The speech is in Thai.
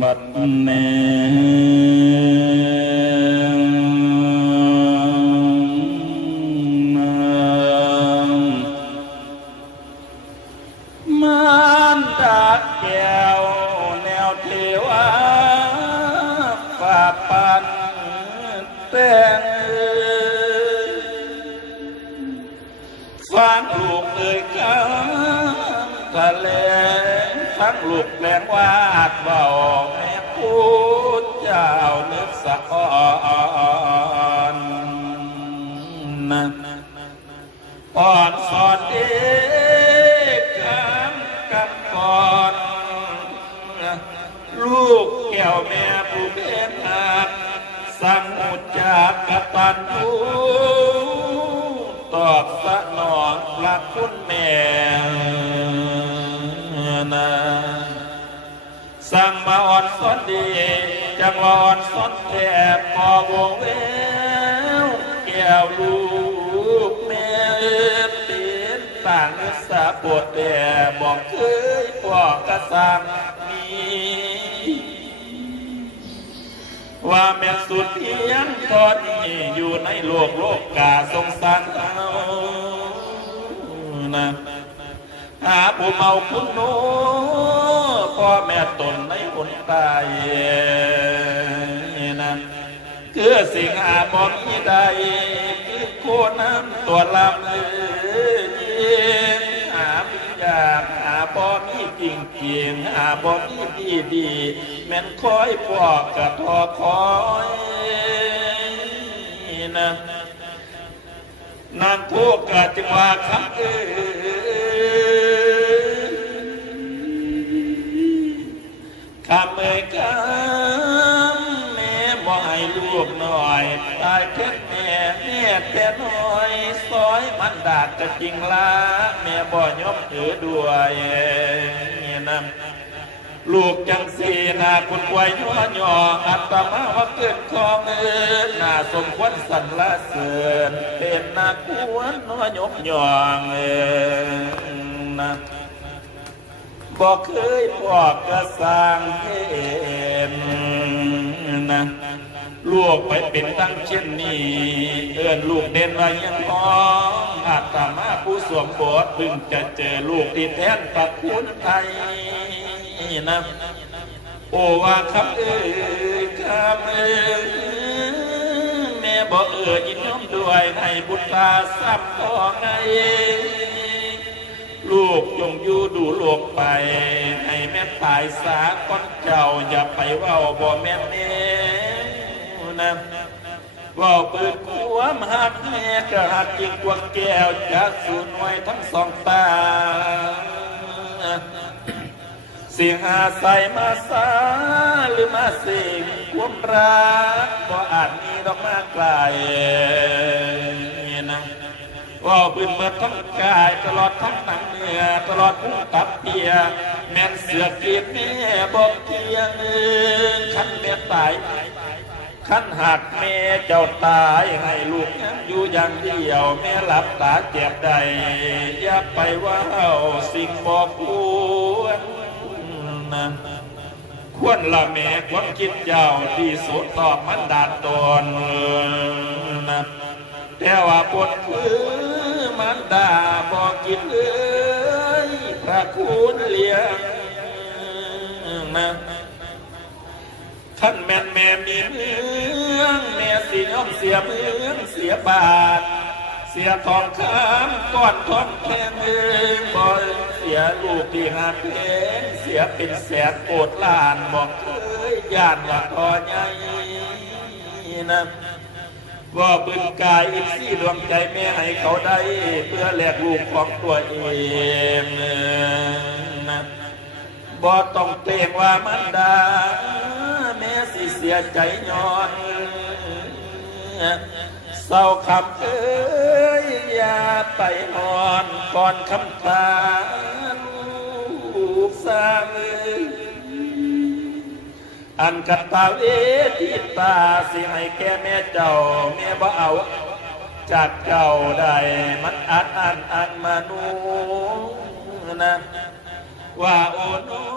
บัดเนมานดาแก้วแนวเทวาฝ่าปันแต่งฟังลูกเอ่ยกันทะเล ทั้งลูกแปลงวาดเบาแม่พูดเจ้านึกสะอ่อนนะอ่อนสอนเด็กกันกับก่อนลูกแก้วแม่ผู้เป็นหักสั่งอุจจากกตันยูตอบสนองพระคุณแม่ สอนดี จังหวอนสอนแทบพอวงเววแก้วลูกแม่เตีนต่างนึกสาปวดแต่บอกเคยพอกระสังมีว่าแม่สุดเทียนตอนนี้อยู่ในโลกโลกกาสงสารเอานะหาผู้เมาคุณโน พ่อแม่ตนในหนตายนะคือสิ่งหาบ่มีใดคือโคน้ำตัวลำเอ้ยหาพิยากหาบ่มีจริงจริงหาบ่มีดีดีแม่นคอยพอกกระทอคอยนะนางโคกะจึงว่าคำเอ้ ลูกหน่อยตายแค่แม่แม่แค่น้อยซอยมันดาดก็จริงละแม่บ่ยอมถือด้วยนี่นะลูกจังสีนาคุณไว้ย่อหย่ออัตมาว่าเกิดของเอินน่าสมควรสรรเสริญเป็นนาควรน้อยกย่องเอินะบอกเคยบอกกระสร้างเห็นนะ กไปเป็นตั้งเช่นนี้เอื้อนลูกเด่นว่ายังมองอาตมาผู้สวมบทเพิ่งจะเจอลูกที่แทนประคุณไทยนะโอว่าคำเอ้ยคำเอ้ยแม่บอกเอ่ยยินยอมด้วยให้บุตรตาซ้ำต่อไงลูกจงอยู่ดูโลกไป ให้แม่ตายสาก้อนเจ้าอย่าไปเว่าบ่แม่นเน่ นะว่าเปิดความหักแม่ก็หักยิ่งกว่าแก้วจะสูญไว้ทั้งสองตาเสียงอาศัยมาสาหรือมาเสียงความรักก็อาจมีดอกมากไกลนะว่าปืนเบิดทั้งกายตลอดทั้งหนังเนื้อตลอดพุงตับเปีย แม่นเสือกีดแม่บอกเทียเองขันแม่ตาย ขั้นหักแม่เจ้าตายให้ลูกยังอยู่อย่างเดียวแม่หลับตาเจ็บใดอย่าไปว่าเอาสิ่งบอกควรนะควรละแม่ควรคิดเจ้าที่สุดต่อมันดานตนนะแต่ว่าปดคือมันดาบอกกินเลยพระคุณเลี้ยงนะ ท่านแม่นแม่มีเมืองแม่สิยอมเสียเมืองเสียบาท เสียทองคำก้อนทองแข็งเองบ่เสียลูกที่หักเพงเสียเป็นแสนโกดล้านบอกเคยย่านว่าทอใหญ่นะว่าปืนกายอีกสี่ดวงใจแม่ให้เขาได้เพื่อแลกลูกของตัวเองนะบ่ต้องเตงว่ามันดา เสียใจย้อนเศร้าคำเอ้ยอย่าไปนอนก่อนคำตาลูกสามอันกัตตาเวทิตาสิให้แก่แม่เจ้าแม่บ่เอาจากเจ้าได้มันอัดอันอันมานูนะว่าโอ้โน